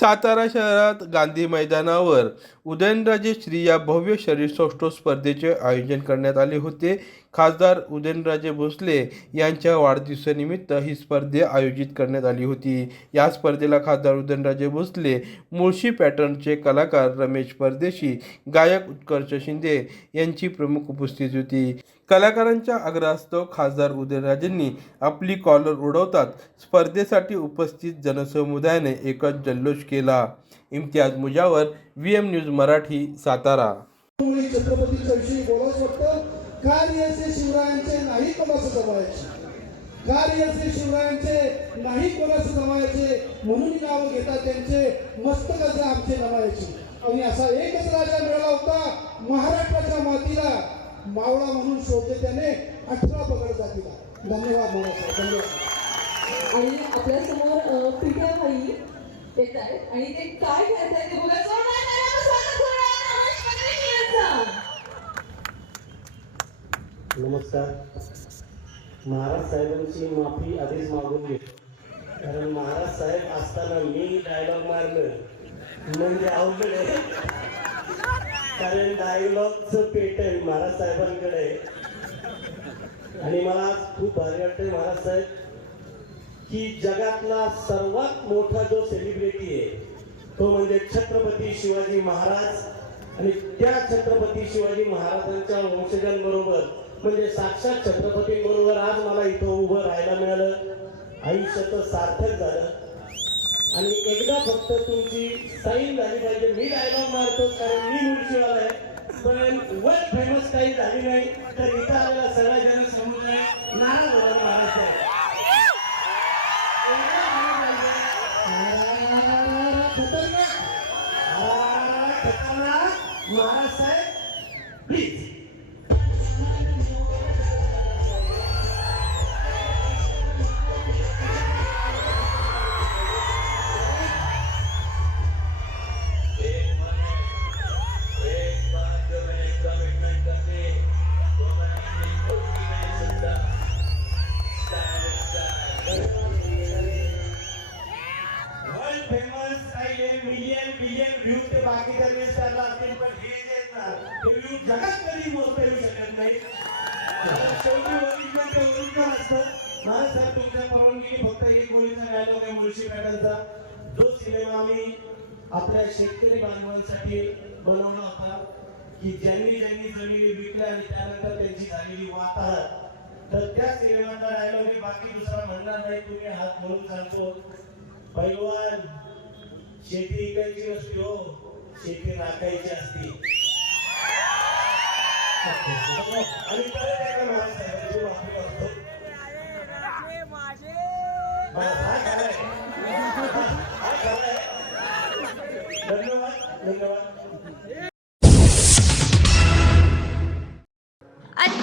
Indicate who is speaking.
Speaker 1: सातारा शहरात गांधी मैदानावर उदयनराजे श्री या भव्य शरीरसौष्ठव स्पर्धेचे आयोजन करण्यात आले होते. खासदार उदयनराजे भोसले यांच्या वाढदिवसानिमित्त ही स्पर्धा आयोजित करण्यात आली होती. या स्पर्धेला खासदार उदयनराजे भोसले मुळशी पॅटर्नचे कलाकार रमेश परदेशी गायक उत्कर्ष शिंदे यांची प्रमुख उपस्थिती होती. कलाकारांच्या आग्रहास्तव खासदार उदयनराजेंनी आपली कॉलर उडवतात. स्पर्धेसाठी उपस्थित जनसमुदायाने एकच जल्लोष केला. Imtiaz Mujawar V M news Marathi Satara.
Speaker 2: कार्य असे शिवरायांचे नाही कोणाचं जमायचे. कार्य असे शिवरायांचे नाही कोणास जमायचे. म्हणून नाव घेतात त्यांचे. मस्तकाचे आमचे नमायचे आणि असा एकच राजा मिळाला होता महाराष्ट्राच्या मातीला. मावळा म्हणून शोधले त्याने अठरा पगड जातीला. धन्यवाद महाराष्ट्र धन्यवाद.
Speaker 3: आणि आपल्यासमोर पिठ्या भाई येत आहेत. आणि ते काय करतायत ते बघायचं जोरदार तालीचा स्वागत करूया रमेश परदेशी यांचं.
Speaker 4: नमस्कार. महाराज साहेबांची माफी आधीच मागून घेतो कारण महाराज साहेब असताना मी डायलॉग मारलं. म्हणजे अवघड आहे. कारण डायलॉगचं पेटंट महाराज साहेबांकडे. आहे आणि मला आज खूप भारी वाटतंय महाराज साहेब की जगातला सर्वात मोठा जो सेलिब्रिटी आहे तो म्हणजे छत्रपती शिवाजी महाराज. आणि त्या छत्रपती शिवाजी महाराजांच्या वंशजांबरोबर म्हणजे साक्षात छत्रपतींबरोबर आज मला इथं उभं राहायला मिळालं. आयुष्याचं सार्थक झालं. आणि एकदा फक्त तुमची साईन झाली पाहिजे. मी डायलॉग मारतो कारण मी मुलशीवाला आहे. पण वर्ल्ड फेमस काही झाली नाही तर इथं आलेला सगळ्या जण समुदाय नाराज होणार महाराष्ट्र साहेब. महाराज साहेब प्लीज बिलियन व्ह्यू ते बाकीच्या देशाला असतील पण हे जे ना व्ह्यू जगात कधी मोजता येऊ शकत नाही. शेवटी ते असतं तुमच्या फक्त एक गोळीचा डायलॉग आहे मुळशी जो सिनेमा आम्ही आपल्या शेतकरी बांधवांसाठी बनवला होता की ज्यांनी ज्यांनी जमिनी विकल्या आणि त्यानंतर त्यांची झालेली वाताहत. तर त्या सिनेमाचा डायलॉग बाकी दुसरा म्हणणार नाही तुम्ही हात म्हणून सांगतो. पैलवान शेती इकायची नसते हो शेती राखायची असते आणि परत एकदा महाराज साहेबांची माफी मागतो.